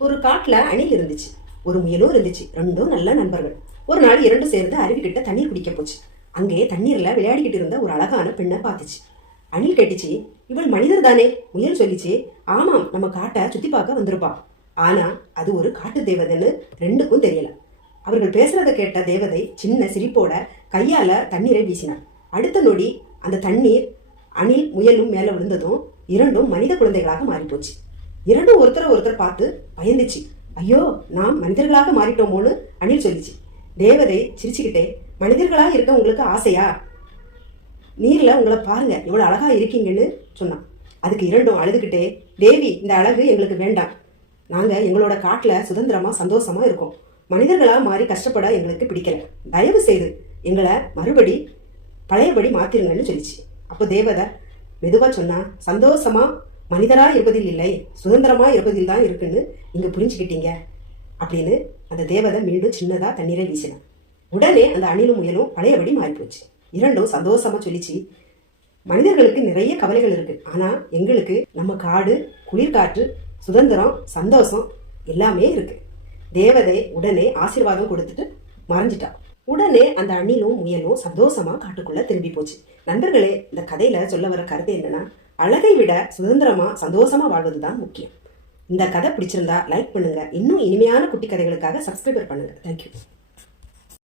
ஒரு காட்டுல அணில் இருந்துச்சு, ஒரு முயலும் இருந்துச்சு. ரெண்டும் நல்ல நண்பர்கள். ஒரு நாள் இரண்டும் சேர்ந்து அருவிக்கிட்ட தண்ணீர் குடிக்க போச்சு. அங்கே தண்ணீர்ல விளையாடிக்கிட்டு இருந்த ஒரு அழகான பெண்ணை பார்த்துச்சு. அணில் கேட்டுச்சு, இவள் மனிதர் தானே? முயல் சொல்லிச்சு, ஆமாம், நம்ம காட்டை சுத்தி பார்க்க வந்திருப்பா. ஆனா அது ஒரு காட்டு தேவதைன்னு ரெண்டுக்கும் தெரியல. அவர்கள் பேசுறத கேட்ட தேவதை சின்ன சிரிப்போட கையால தண்ணீரை வீசினார். அடுத்த நொடி அந்த தண்ணீர் அணில் முயலும் மேல விழுந்ததும் இரண்டும் மனித குழந்தைகளாக மாறி போச்சு. இரண்டும் ஒருத்தரை ஒருத்தர் பார்த்து பயந்துச்சு. ஐயோ, நாம் மனிதர்களாக மாறிட்டோமோன்னு அணில் சொல்லிச்சு. தேவதை சிரிச்சுக்கிட்டே, மனிதர்களாக இருக்க உங்களுக்கு ஆசையா? நீர்ல உங்களை பாருங்க, எவ்வளவு அழகா இருக்கீங்கன்னு சொன்னான். அதுக்கு இரண்டும் அழுதுகிட்டே, தேவி, இந்த அழகு எங்களுக்கு வேண்டாம். நாங்க எங்களோட காட்டுல சுதந்திரமா சந்தோஷமா இருக்கோம். மனிதர்களா மாறி கஷ்டப்பட எங்களுக்கு பிடிக்கல. தயவு செய்து எங்களை மறுபடி பழையபடி மாத்திருங்கன்னு சொல்லிச்சு. அப்போ தேவதை மெதுவா சொன்னா, சந்தோஷமா மனிதரா இருப்பதில் இல்லை, சுதந்திரமா இருப்பதில் தான் இருக்குன்னு நீங்க புரிஞ்சுக்கிட்டீங்க அப்படின்னு அந்த தேவதை மீண்டும் சின்னதா தண்ணீரை வீசினான். உடனே அந்த அணிலும் முயலும் பழையபடி மாறிப்போச்சு. இரண்டும் சந்தோஷமா சொல்லிச்சு, மனிதர்களுக்கு நிறைய கவலைகள் இருக்கு, ஆனா எங்களுக்கு நம்ம காடு, குளிர்காற்று, சுதந்திரம், சந்தோஷம் எல்லாமே இருக்கு. தேவதை உடனே ஆசீர்வாதம் கொடுத்துட்டு மறைஞ்சிட்டான். உடனே அந்த அணிலும் முயலும் சந்தோஷமா காட்டுக்குள்ள திரும்பி போச்சு. நண்பர்களே, இந்த கதையில சொல்ல வர கருத்து என்னன்னா, அழகை விட சுதந்திரமா சந்தோஷமா வாழ்வதுதான் முக்கியம். இந்த கதை பிடிச்சிருந்தா லைக் பண்ணுங்க. இன்னும் இனிமையான குட்டி கதைகளுக்காக சப்ஸ்கிரைபர் பண்ணுங்க. தேங்க்யூ.